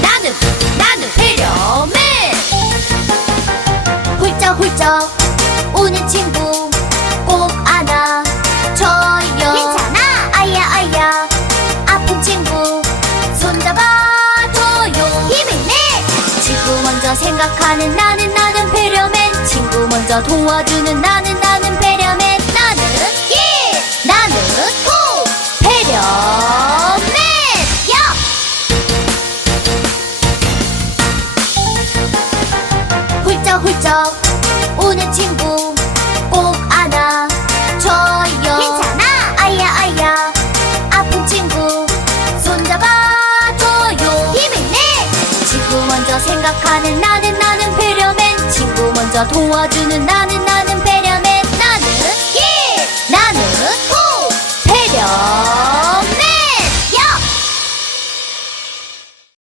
나는 나는 배려맨 훌쩍훌쩍 우는 친구 먼저 생각하는 나는 나는 배려맨. 친구 먼저 도와주는 나는 나는 배려맨. 나는 예! 나는 호! 배려맨! 야! 훌쩍훌쩍. 우는 친구 생각하는 나는 나는 배려맨. 친구 먼저 도와주는 나는 나는 배려맨. 나는 예 나는 호